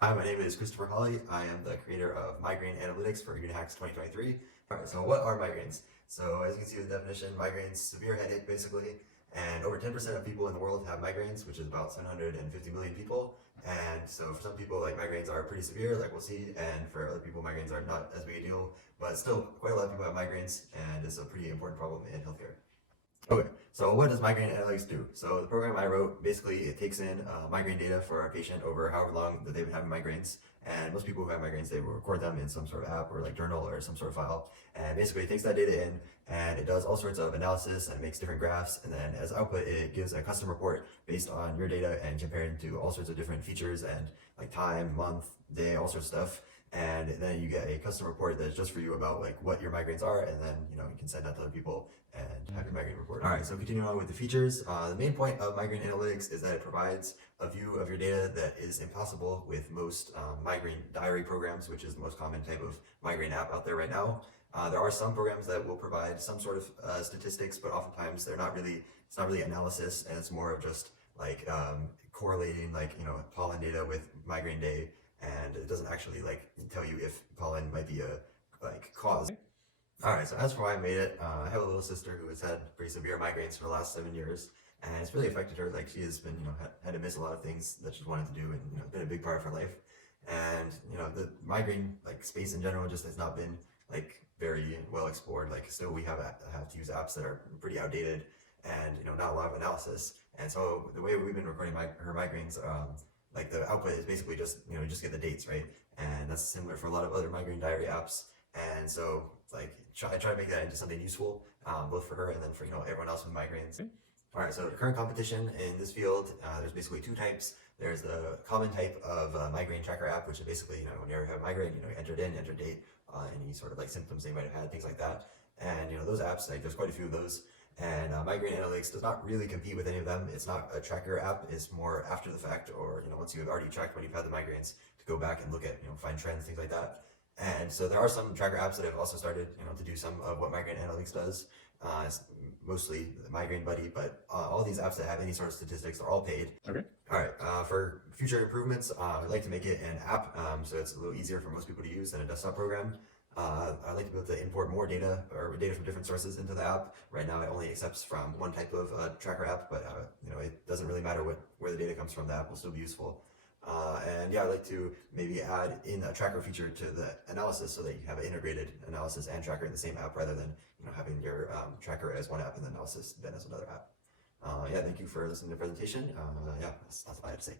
Hi, my name is Christopher Hawley. I am the creator of Migraine Analytics for Unihacks 2023. Alright, so what are migraines? So as you can see in the definition, migraines, severe headache basically, and over 10% of people in the world have migraines, which is about 750 million people. And so for some people, like migraines are pretty severe, like we'll see, and for other people, migraines are not as big a deal, but still quite a lot of people have migraines, and it's a pretty important problem in healthcare. Okay, so what does Migraine Analytics do? So the program I wrote, basically it takes in migraine data for our patient over however long that they've been having migraines. And most people who have migraines, they will record them in some sort of app or like journal or some sort of file. And basically it takes that data in and it does all sorts of analysis and makes different graphs. And then as output, it gives a custom report based on your data and comparing to all sorts of different features and like time, month, day, all sorts of stuff. And then you get a custom report that's just for you about like what your migraines are, and then you can send that to other people and have your migraine report. All right, so continuing on with the features, the main point of Migraine Analytics is that it provides a view of your data that is impossible with most migraine diary programs, which is the most common type of migraine app out there right now. There are some programs that will provide some sort of statistics, but oftentimes they're not really. It's not really analysis, and it's more of just like correlating like pollen data with migraine day, and it doesn't actually like tell you if pollen might be a like cause. Alright, so as for why I made it, I have a little sister who has had pretty severe migraines for the last 7 years, and it's really affected her. Like she has been, had to miss a lot of things that she's wanted to do, and it's been a big part of her life. And the migraine like space in general just has not been like very well explored. Like still, we have to use apps that are pretty outdated, and not a lot of analysis. And so the way we've been recording her migraines, like the output is basically just you just get the dates, right? And that's similar for a lot of other migraine diary apps. And so like I try to make that into something useful, both for her and then for everyone else with migraines. All right, so the current competition in this field, there's basically two types. There's the common type of migraine tracker app, which is basically when you ever have migraine, you enter it in, enter date, any sort of like symptoms they might have had, things like that. And those apps, like there's quite a few of those. And Migraine Analytics does not really compete with any of them. It's not a tracker app. It's more after the fact, or once you've already tracked when you've had the migraines, to go back and look at find trends, things like that. And so there are some tracker apps that have also started, to do some of what Migraine Analytics does. It's mostly the Migraine Buddy, but all these apps that have any sort of statistics are all paid. Okay. All right. For future improvements, I'd like to make it an app, so it's a little easier for most people to use than a desktop program. I'd like to be able to import more data or data from different sources into the app. Right now, it only accepts from one type of tracker app, but it doesn't really matter where the data comes from. The app will still be useful. And yeah, I'd like to maybe add in a tracker feature to the analysis so that you have an integrated analysis and tracker in the same app rather than having your tracker as one app and the analysis then as another app. Yeah, thank you for listening to the presentation. Yeah, that's all I had to say.